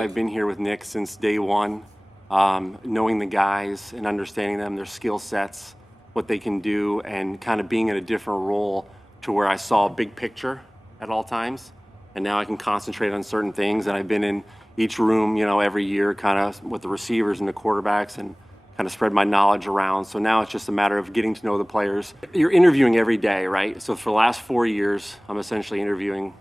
I've been here with Nick since day one, knowing the guys and understanding them, their skill sets, what they can do, and kind of being in a different role to where I saw a big picture at all times. And now I can concentrate on certain things. And I've been in each room, every year, kind of with the receivers and the quarterbacks, and kind of spread my knowledge around. So now it's just a matter of getting to know the players. You're interviewing every day, right? So for the last 4 years, I'm essentially interviewing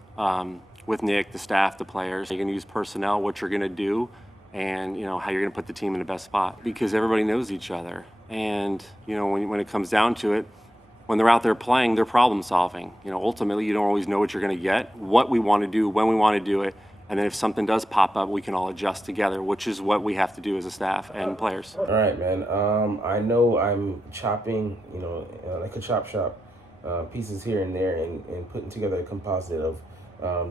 with Nick, the staff, the players. You're going to use personnel, what you're going to do, and how you're going to put the team in the best spot, because everybody knows each other. And when it comes down to it, when they're out there playing, they're problem solving. Ultimately, you don't always know what you're going to get, what we want to do, when we want to do it. And then if something does pop up, we can all adjust together, which is what we have to do as a staff and players. All right, man. I know I'm chopping, like a chop shop, pieces here and there, and putting together a composite of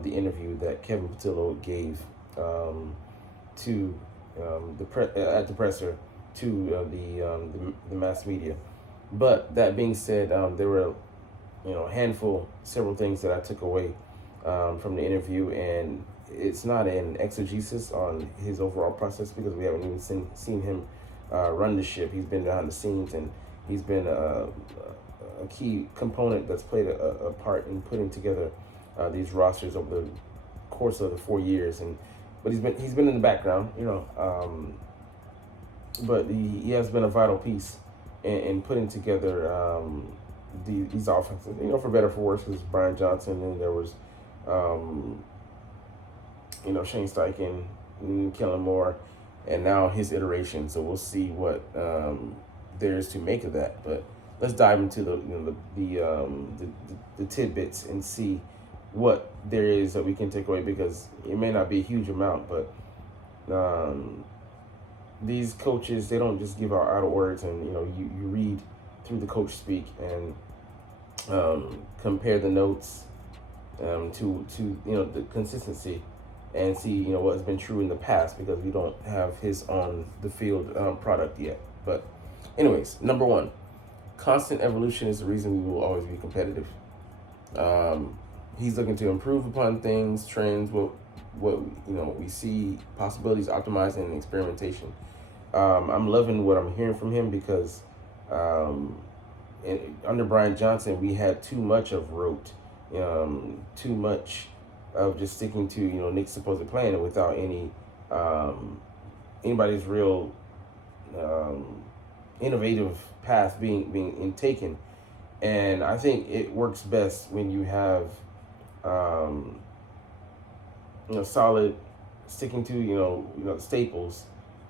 the interview that Kevin Patullo gave to at the presser to the mass media. But that being said, there were several things that I took away from the interview, and it's not an exegesis on his overall process because we haven't even seen him run the ship. He's been behind the scenes, and he's been a key component that's played a part in putting together these rosters over the course of the 4 years. But he's been in the background, but he has been a vital piece in putting together these offenses, for better or for worse, because Brian Johnson, and there was Shane Steichen, Kellen Moore, and now his iteration. So we'll see what there is to make of that. But let's dive into the tidbits and see what there is that we can take away, because it may not be a huge amount, but these coaches, they don't just give out idle words, and you read through the coach speak and compare the notes to the consistency, and see what has been true in the past, because we don't have his on the field product yet. But anyways, number one, constant evolution is the reason we will always be competitive. He's looking to improve upon things, trends, what we see, possibilities, optimizing, and experimentation. I'm loving what I'm hearing from him, because under Brian Johnson, we had too much of rote, too much of just sticking to Nick's supposed plan without anybody's real innovative path being taken. And I think it works best when you have solid, sticking to staples,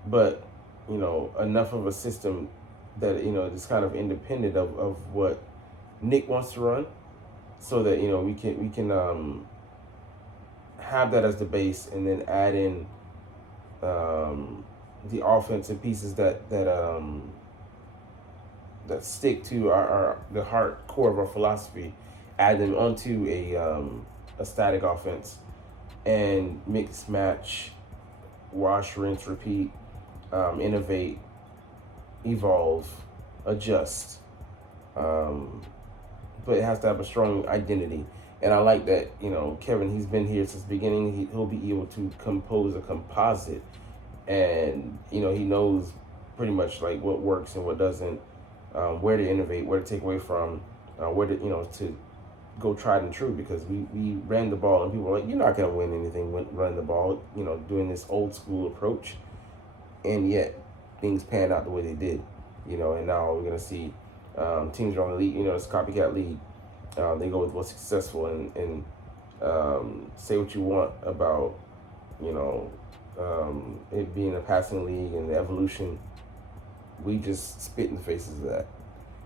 but enough of a system that is kind of independent of what Nick wants to run, so that we can have that as the base, and then add in the offensive pieces that stick to the heart core of our philosophy, add them onto a static offense, and mix, match, wash, rinse, repeat, innovate, evolve, adjust. But it has to have a strong identity. And I like that, Kevin, he's been here since the beginning. He'll be able to compose a composite, and, he knows pretty much like what works and what doesn't, where to innovate, where to take away from, where to, to go tried and true, because we ran the ball, and people were like, you're not going to win anything running the ball, doing this old school approach. And yet things panned out the way they did, and now we're going to see teams around the league, it's a copycat league. They go with what's successful, and say what you want about, it being a passing league and the evolution. We just spit in the faces of that.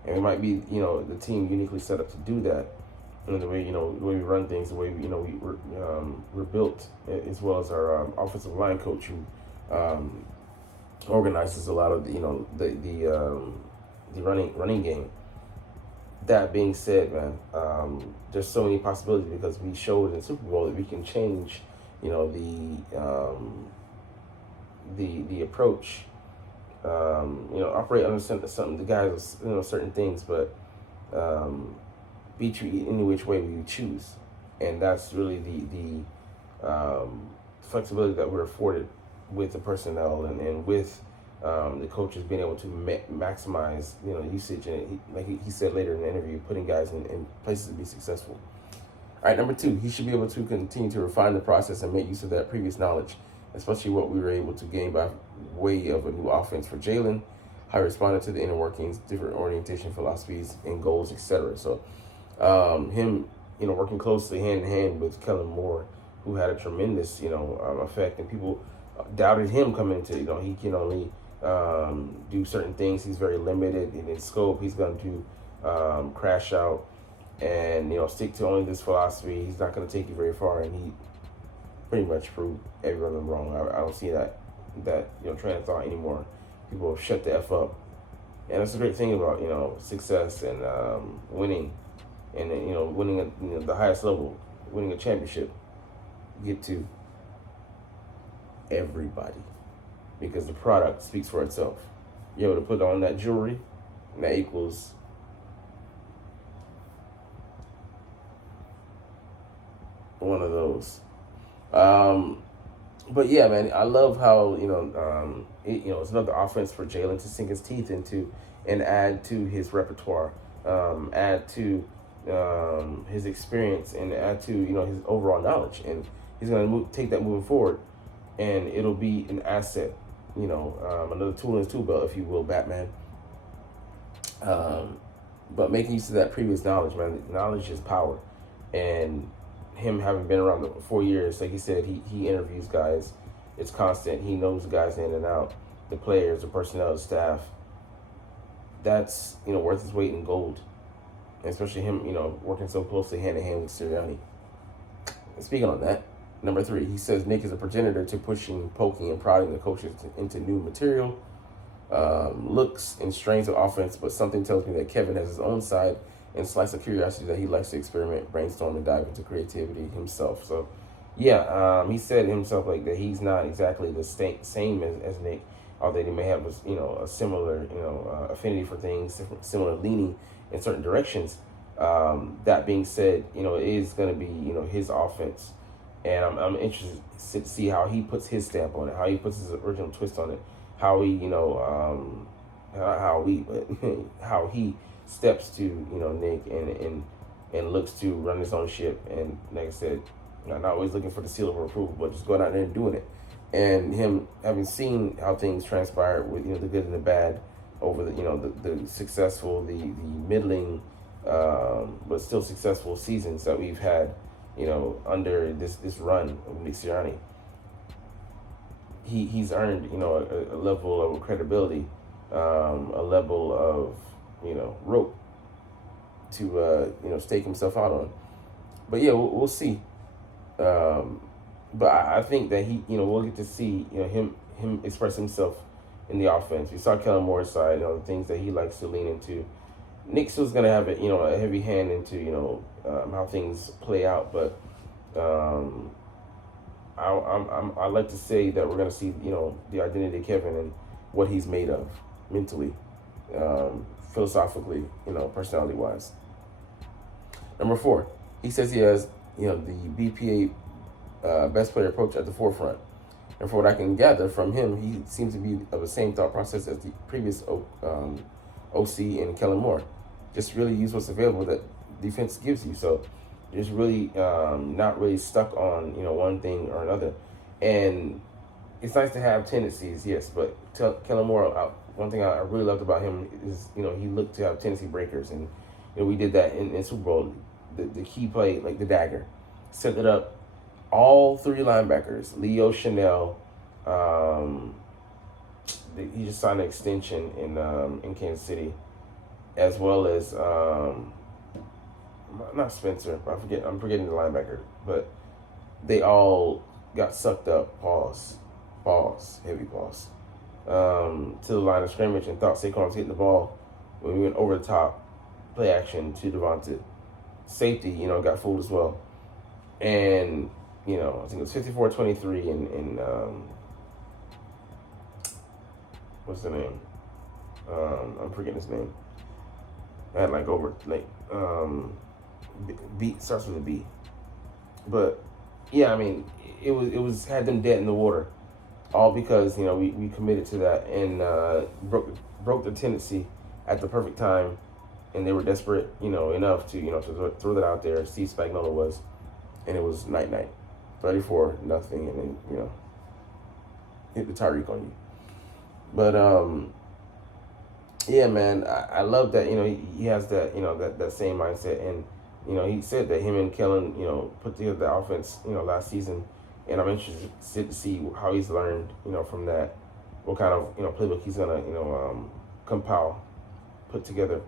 And it might be, the team uniquely set up to do that. And the way, the way we run things, the way, we're built, as well as our offensive line coach, who organizes a lot of the running game. That being said, man, there's so many possibilities, because we showed in the Super Bowl that we can change, the approach, operate under something, the guys, certain things, but beat you any which way we choose. And that's really the flexibility that we're afforded with the personnel and with the coaches being able to maximize usage, and like he said later in the interview, putting guys in places to be successful. All right, number two, he should be able to continue to refine the process and make use of that previous knowledge, especially what we were able to gain by way of a new offense for Jalen, how he responded to the inner workings, different orientation philosophies and goals, etc. So him, working closely hand in hand with Kellen Moore, who had a tremendous, effect, and people doubted him coming into, he can only do certain things. He's very limited in his scope. He's going to crash out and stick to only this philosophy. He's not going to take you very far, and he pretty much proved everyone wrong. I don't see that train of thought anymore. People have shut the F up, and that's the great thing about success and winning, and winning at the highest level, winning a championship. You get to everybody because the product speaks for itself. You're able to put on that jewelry, and that equals one of those. But yeah, man, I love how it's another offense for Jalen to sink his teeth into and add to his repertoire, add to his experience, and add to his overall knowledge. And he's gonna take that moving forward, and it'll be an asset. Another tool in his tool belt, if you will, Batman. But making use of that previous knowledge, man. Knowledge is power, and him having been around 4 years, like he said, he interviews guys. It's constant. He knows the guys in and out, the players, the personnel, the staff. That's worth his weight in gold, and especially him working so closely hand in hand with Sirianni. Speaking on that, number three, he says Nick is a progenitor to pushing, poking, and prodding the coaches into new material, looks and strains of offense. But something tells me that Kevin has his own side and slice of curiosity that he likes to experiment, brainstorm, and dive into creativity himself. So, yeah, he said himself like that he's not exactly the same as Nick, although they may have a similar affinity for things, similar leaning in certain directions. That being said, it is going to be his offense, and I'm interested to see how he puts his stamp on it, how he puts his original twist on it, how he how he steps to Nick and looks to run his own ship, and like I said, not always looking for the seal of approval, but just going out there and doing it. And him having seen how things transpired with the good and the bad over the successful, the middling, but still successful seasons that we've had under this run of Nick Sirianni. He's earned a level of credibility, a level of rope to stake himself out on. But yeah, we'll see. But I think that we'll get to see him express himself in the offense. We saw Kellen Moore's side, the things that he likes to lean into. Nick still's gonna have a heavy hand into how things play out, but I like to say that we're gonna see the identity of Kevin and what he's made of mentally, philosophically, personality wise. Number four, he says he has the BPA best player approach at the forefront. And from what I can gather from him, he seems to be of the same thought process as the previous OC and Kellen Moore. Just really use what's available that defense gives you. So just really not really stuck on one thing or another. And it's nice to have tendencies, yes, but Kellen Moore, one thing I really loved about him is he looked to have tendency breakers, and we did that in Super Bowl. The key play, like the dagger, set it up. All three linebackers, Leo Chanel, he just signed an extension in Kansas City, as well as not Spencer, I'm forgetting the linebacker, but they all got sucked up, heavy pause, to the line of scrimmage, and thought Saquon was getting the ball when we went over the top, play action to Devontae. Safety, got fooled as well. And, I think it was 54-23 in what's the name? I'm forgetting his name. I had B, starts with a B. But yeah, I mean, it was had them dead in the water. all because we committed to that and broke the tendency at the perfect time, and they were desperate enough to throw that out there. Steve Spagnuolo was, and it was night, 34-0, and then hit the Tyreek on you. But yeah, man, I love that he has that that same mindset, and he said that him and Kellen put together the offense last season, and I'm interested to see how he's learned from that, what kind of playbook he's gonna compile, put together,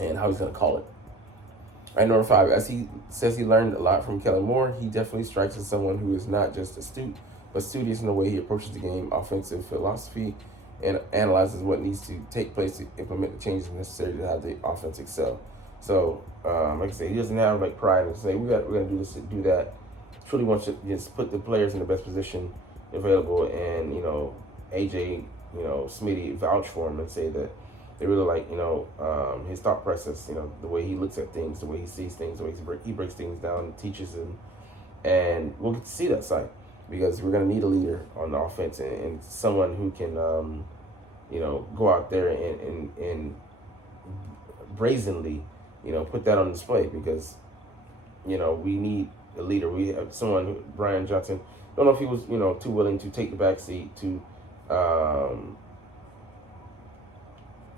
and how he's gonna call it. All right, number 5, as he says he learned a lot from Kellen Moore, he definitely strikes as someone who is not just astute, but studious in the way he approaches the game, offensive philosophy, and analyzes what needs to take place to implement the changes necessary to have the offense excel. So, like I say, he doesn't have like pride and say we're gonna do this, do that. Truly wants to just put the players in the best position available, and AJ, Smitty vouch for him and say that they really like his thought process, the way he looks at things, the way he sees things, the way he breaks things down, teaches them, and we'll get to see that side because we're gonna need a leader on the offense and someone who can go out there and brazenly put that on display because we need a leader. We have someone, Brian Johnson. Don't know if he was too willing to take the back seat to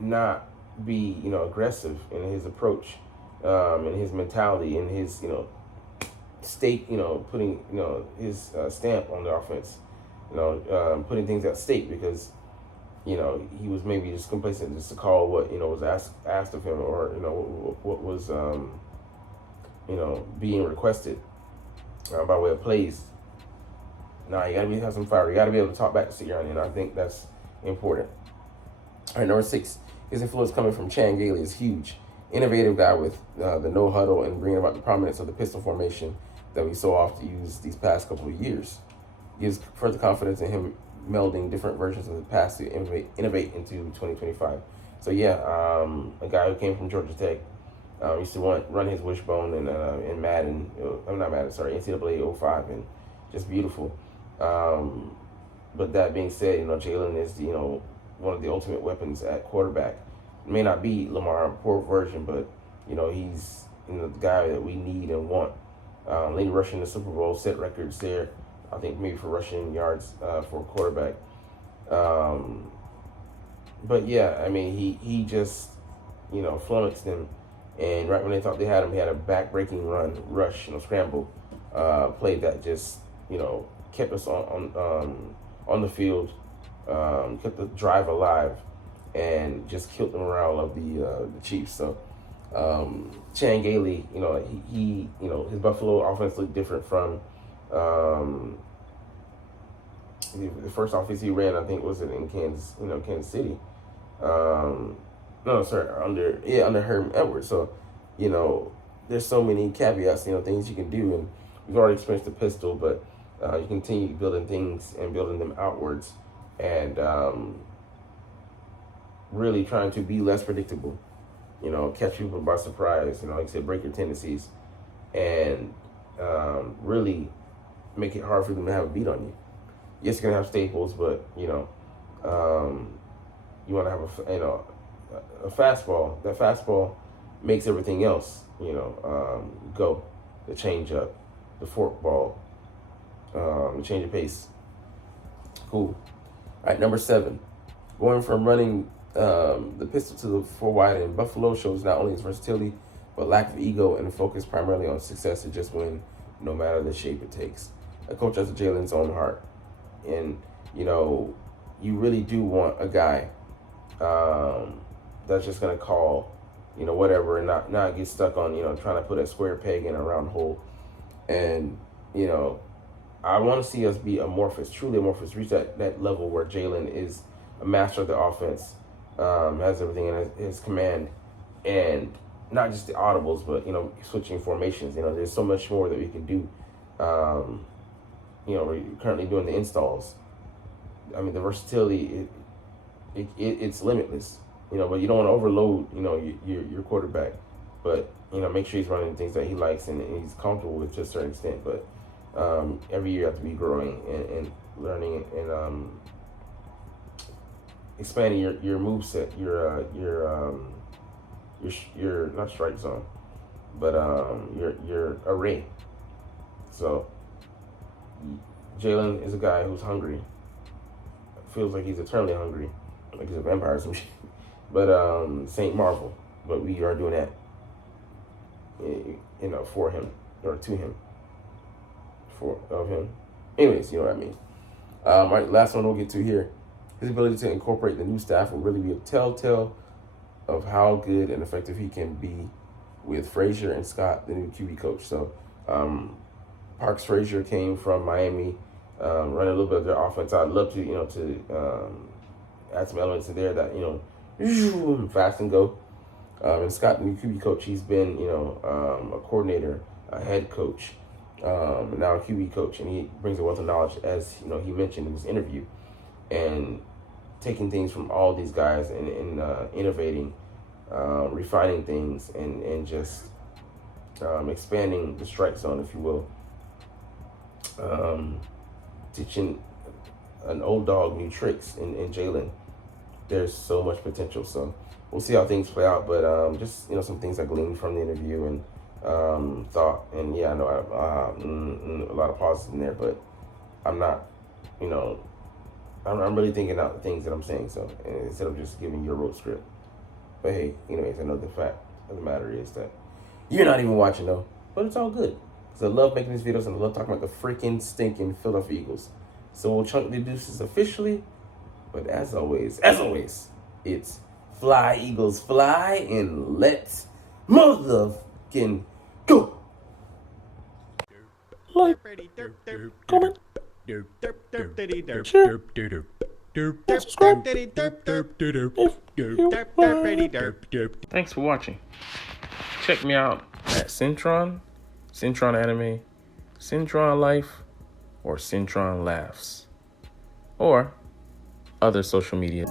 not be aggressive in his approach, and his mentality and his stake, putting his stamp on the offense, putting things at stake because he was maybe just complacent just to call what was asked of him, or what was being requested by way of plays. Nah, you gotta have some fire. You gotta be able to talk back to Sirianni, and I think that's important. All right, number 6, his influence coming from Chan Gailey is huge. Innovative guy with the no huddle and bringing about the prominence of the pistol formation that we so often use these past couple of years. Gives further confidence in him melding different versions of the past to innovate into 2025. So yeah, a guy who came from Georgia Tech, used to run his wishbone in Madden, I'm not Madden, sorry, NCAA 05, and just beautiful. But that being said, Jalen is one of the ultimate weapons at quarterback. It may not be Lamar, poor version, but he's the guy that we need and want. Leading rushing the Super Bowl, set records there. I think maybe for rushing yards for a quarterback. But yeah, I mean he just flummoxed them, and right when they thought they had him, he had a back-breaking rush, scramble play that just kept us on the field, kept the drive alive, and just killed the morale of the Chiefs. So Chan Gailey, he his Buffalo offense looked different from the first offense he ran. I think was it in Kansas City. No, sorry, under Herm Edwards. So there's so many caveats, things you can do, and we've already experienced the pistol, but you continue building things and building them outwards, and really trying to be less predictable. Catch people by surprise. Like I said, break your tendencies, and really make it hard for them to have a beat on you. Yes, you're gonna have staples, but you want to have a fastball. That fastball makes everything else go. The changeup, the fork ball, the change of pace. Cool. All right, number 7, going from running the pistol to the 4 wide in Buffalo shows not only his versatility, but lack of ego and focus primarily on success to just win, no matter the shape it takes. A coach has Jalen's own heart, and you really do want a guy that's just gonna call, whatever, and not get stuck on trying to put a square peg in a round hole. And I want to see us be amorphous, truly amorphous, reach that level where Jalen is a master of the offense, has everything in his command, and not just the audibles, but switching formations. There's so much more that we can do. We're currently doing the installs. I mean, the versatility, it's limitless. But you don't want to overload your quarterback, but make sure he's running things that he likes and he's comfortable with to a certain extent. But every year you have to be growing learning and expanding your move set, your not strike zone, but your array. So Jalen is a guy who's hungry. Feels like he's eternally hungry, like he's a vampire or some shit. But Saint Marvel. But we are doing that, for him or to him, of him. Anyways, you know what I mean. All right, last one we'll get to here. His ability to incorporate the new staff will really be a telltale of how good and effective he can be with Frazier and Scott, the new QB coach. So, Parks Frazier came from Miami, running a little bit of their offense. I'd love to add some elements in there that fast and go. And Scott, the new QB coach, he's been a coordinator, a head coach, and now a QB coach, and he brings a wealth of knowledge, as he mentioned in his interview, and taking things from all these guys and innovating, refining things, and just expanding the strike zone, if you will. Teaching an old dog new tricks in Jalen. There's so much potential. So we'll see how things play out. But just some things I gleaned from the interview and thought. And yeah, I know a lot of pauses in there, but I'm not, I'm really thinking out the things that I'm saying. So instead of just giving you a road script. But hey, anyways, I know the fact of the matter is that you're not even watching though. But it's all good. Because I love making these videos and I love talking about the freaking stinking Philadelphia Eagles. So we'll chunk the deuces officially. But as always, it's fly, Eagles, fly, and let's motherfucking go. Like, comment, share, subscribe if you Thanks for watching. Check me out at Cintron Anime, Cintron Life, or Cintron Laughs, or other social media.